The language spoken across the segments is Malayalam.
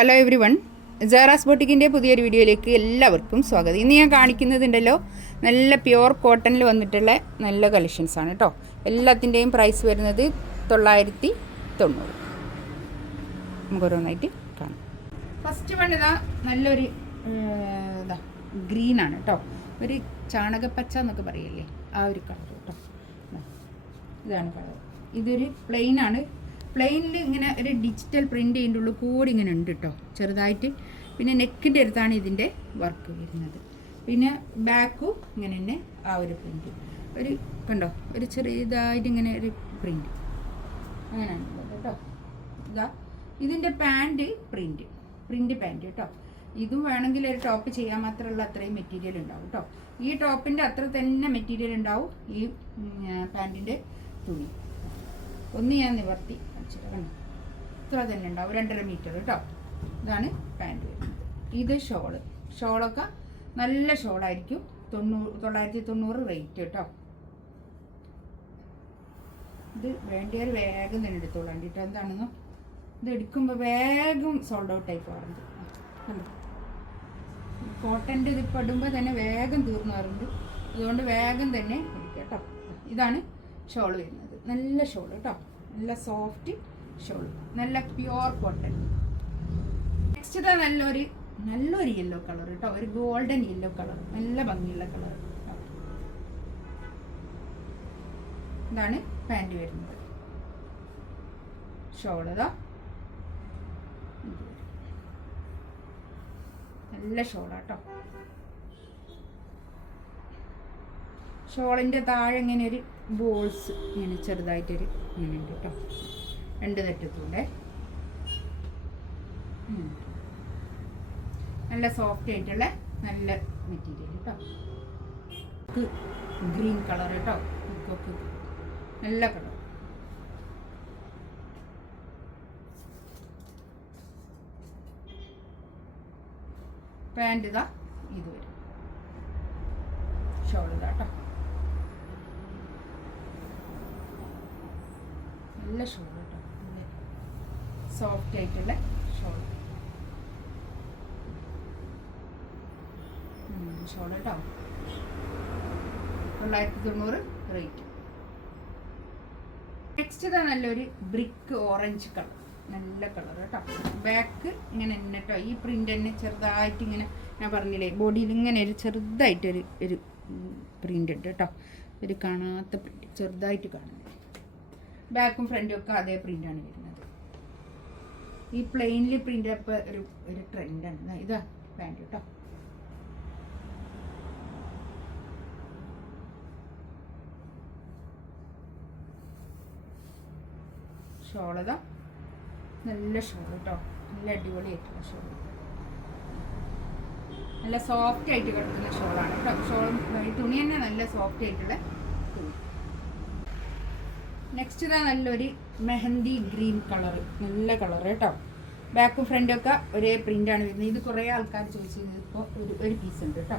ഹലോ എവ്രി വൺ, ജാറാസ് ബൊട്ടിക്കിൻ്റെ പുതിയൊരു വീഡിയോയിലേക്ക് എല്ലാവർക്കും സ്വാഗതം. ഇന്ന് ഞാൻ കാണിക്കുന്നതുണ്ടല്ലോ നല്ല പ്യുവർ കോട്ടണിൽ വന്നിട്ടുള്ള നല്ല കളക്ഷൻസാണ് കേട്ടോ. എല്ലാത്തിൻ്റെയും പ്രൈസ് വരുന്നത് 990. നമുക്ക് ഓരോന്നായിട്ട് കാണാം. ഫസ്റ്റ് വൺ ഇതാ നല്ലൊരു ഇതാ ഗ്രീനാണ് കേട്ടോ. ഒരു ചാണകപ്പച്ച എന്നൊക്കെ പറയല്ലേ, ആ ഒരു കളർ കേട്ടോ. ഇതാണ് കളർ. ഇതൊരു പ്ലെയിനാണ്. പ്ലെയിനിൽ ഇങ്ങനെ ഒരു ഡിജിറ്റൽ പ്രിൻ്റ് ഇതിൻ്റെ ഉള്ളിൽ കൂടി ഇങ്ങനെ ഉണ്ട് കേട്ടോ, ചെറുതായിട്ട്. പിന്നെ നെക്കിൻ്റെ അടുത്താണ് ഇതിൻ്റെ വർക്ക് വരുന്നത്. പിന്നെ ബാക്കും ഇങ്ങനെ തന്നെ ആ ഒരു പ്രിൻ്റ്, ഒരു കണ്ടോ, ഒരു ചെറിയതായിട്ട് ഇങ്ങനെ ഒരു പ്രിൻ്റ് അങ്ങനെയാണ് കേട്ടോ. ഇതാ ഇതിൻ്റെ പാൻറ്റ് പ്രിൻ്റ് പാൻറ്റ് കേട്ടോ. ഇതും വേണമെങ്കിൽ ഒരു ടോപ്പ് ചെയ്യാൻ മാത്രമുള്ള അത്രയും മെറ്റീരിയൽ ഉണ്ടാവും കേട്ടോ. ഈ ടോപ്പിൻ്റെ അത്ര തന്നെ മെറ്റീരിയൽ ഉണ്ടാവും ഈ പാൻറ്റിൻ്റെ തുണി. ഒന്ന് ഞാൻ നിവർത്തി കാണിച്ചിട്ട് കണ്ടോ, ഇത്ര തന്നെ ഉണ്ടാവും, 2.5 മീറ്റർ കേട്ടോ. ഇതാണ് പാൻറ്റ് വരുന്നത്. ഇത് ഷോളൊക്കെ നല്ല ഷോളായിരിക്കും. 990 റേറ്റ് കേട്ടോ. ഇത് വേണ്ടിയൊരു വേഗം തന്നെ എടുത്തോളാം വേണ്ടിയിട്ട്. എന്താണെന്നോ ഇത് എടുക്കുമ്പോൾ വേഗം സോൾഡ് ഔട്ട് ആയി പോകാറുണ്ട്. കോട്ടൻ്റെ ഇത് ഇടുമ്പോൾ തന്നെ വേഗം തീർന്നു വരുന്നുണ്ട്. അതുകൊണ്ട് വേഗം തന്നെ എടുക്കുക കേട്ടോ. ഇതാണ് ഷോൾ വരുന്നത്. നല്ല ഷോൾ കേട്ടോ, നല്ല സോഫ്റ്റ് ഷോൾ, നല്ല പ്യുവർ കോട്ടൺ. നെക്സ്റ്റ് ഇതാ നല്ലൊരു യെല്ലോ കളർ കേട്ടോ, ഒരു ഗോൾഡൻ യെല്ലോ കളർ, നല്ല ഭംഗിയുള്ള കളർ. ഇതാണ് പാൻറ് വരുന്നത്. ഷോൾ ഇതാ നല്ല ഷോളാട്ടോ. ഷോളിൻ്റെ താഴെ ഇങ്ങനെ ഒരു ബോൾസ് ഇങ്ങനെ ചെറുതായിട്ടൊരു ഇങ്ങനെ ഉണ്ട് കേട്ടോ, 2 തെറ്റത്തൂടെ. നല്ല സോഫ്റ്റ് ആയിട്ടുള്ള നല്ല മെറ്റീരിയൽ കേട്ടോ. ഗ്രീൻ കളർ കേട്ടോ, നല്ല കളർ. പാൻറ് ഇതാ ഇത് വരും. ഷോൾ ഇതാ കേട്ടോ, നല്ല ഷോൾ കേട്ടോ, നല്ല സോഫ്റ്റ് ആയിട്ടുള്ള ഷോൾ കേട്ടോ. 990 റേറ്റ്. നെക്സ്റ്റ് ഇതാ നല്ലൊരു ബ്രിക്ക് ഓറഞ്ച് കളർ, നല്ല കളർ കേട്ടോ. ബാക്ക് ഇങ്ങനെ തന്നെ കേട്ടോ, ഈ പ്രിൻ്റ് തന്നെ ചെറുതായിട്ട് ഇങ്ങനെ, ഞാൻ പറഞ്ഞില്ലേ ബോഡിയിൽ ഇങ്ങനെ ഒരു ചെറുതായിട്ടൊരു പ്രിൻ്റ് ഉണ്ട് കേട്ടോ, ഒരു കാണാത്ത പ്രിൻ്റ് ചെറുതായിട്ട് കാണുന്നത്. ബാക്കും ഫ്രണ്ടും ഒക്കെ അതേ പ്രിൻ്റാണ് വരുന്നത്. ഈ പ്ലെയിനിൽ പ്രിൻ്റ് ഇപ്പോൾ ഒരു ട്രെൻഡാണ്. ഇതാ പാൻറ് കേട്ടോ. ഷോളതാ നല്ല ഷോൾ കേട്ടോ, നല്ല അടിപൊളിയായിട്ടുള്ള ഷോൾ, നല്ല സോഫ്റ്റ് ആയിട്ട് കിടക്കുന്ന ഷോളാണ് കേട്ടോ. ഷോളും തുണി തന്നെ നല്ല സോഫ്റ്റ് ആയിട്ടുള്ള തുണി. നെക്സ്റ്റ് ഇതാ നല്ലൊരു മെഹന്തി ഗ്രീൻ കളർ, നല്ല കളർ കേട്ടോ. ബാക്കും ഫ്രണ്ടും ഒക്കെ ഒരേ പ്രിൻ്റാണ് വരുന്നത്. ഇത് കുറേ ആൾക്കാർ ചോദിച്ചത്, ഇപ്പോൾ ഒരു പീസ് ഉണ്ട് കേട്ടോ.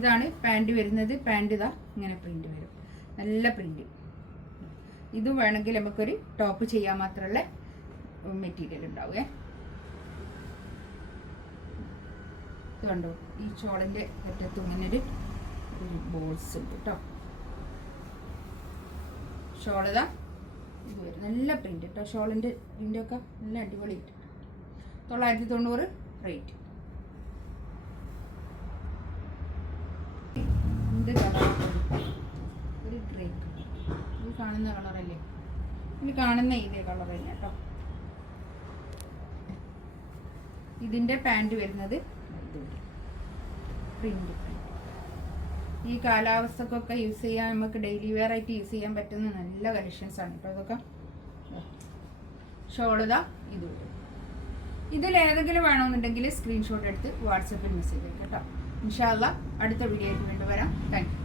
ഇതാണ് പാൻറ് വരുന്നത്. പാൻറ് ഇതാ ഇങ്ങനെ പ്രിൻ്റ് വരും, നല്ല പ്രിൻ്റ്. ഇതും വേണമെങ്കിൽ നമുക്കൊരു ടോപ്പ് ചെയ്യാൻ മാത്രമുള്ള മെറ്റീരിയൽ ഉണ്ടാവുമേ. ഇത് കണ്ടോ, ഈ ഷോളിൻ്റെ അറ്റത്ത് ഇങ്ങനെ ഒരു ബോൾസ് ഉണ്ട് കേട്ടോ. ഷോളിതാ ഇത് വരും, നല്ല പ്രിൻ്റ് കേട്ടോ. ഷോളിൻ്റെ പ്രിൻ്റൊക്കെ നല്ല അടിപൊളി ഇട്ട് 990 റേറ്റ്. എന്ത് കളർ, ഒരു ഗ്രേ കളർ. ഇത് കാണുന്ന കളറല്ലേ, ഇത് കാണുന്ന ഇതേ കളർ തന്നെ കേട്ടോ. ഇതിൻ്റെ പാൻറ് വരുന്നത് പ്രിൻ്റ്. ഈ കാലാവസ്ഥക്കൊക്കെ യൂസ് ചെയ്യാൻ, നമുക്ക് ഡെയിലി വെയർ ആയിട്ട് യൂസ് ചെയ്യാൻ പറ്റുന്ന നല്ല കളക്ഷൻസാണ് കേട്ടോ ഇതൊക്കെ. ഷോളിതാ ഇത് വരും. ഇതിലേതെങ്കിലും വേണമെന്നുണ്ടെങ്കിൽ സ്ക്രീൻഷോട്ട് എടുത്ത് വാട്സപ്പിൽ മെസ്സേജ് ചെയ്യും കേട്ടോ. ഇൻഷാ അല്ലാഹ് അടുത്ത വീഡിയോ ആയിട്ട് വീണ്ടും വരാം. Thank you.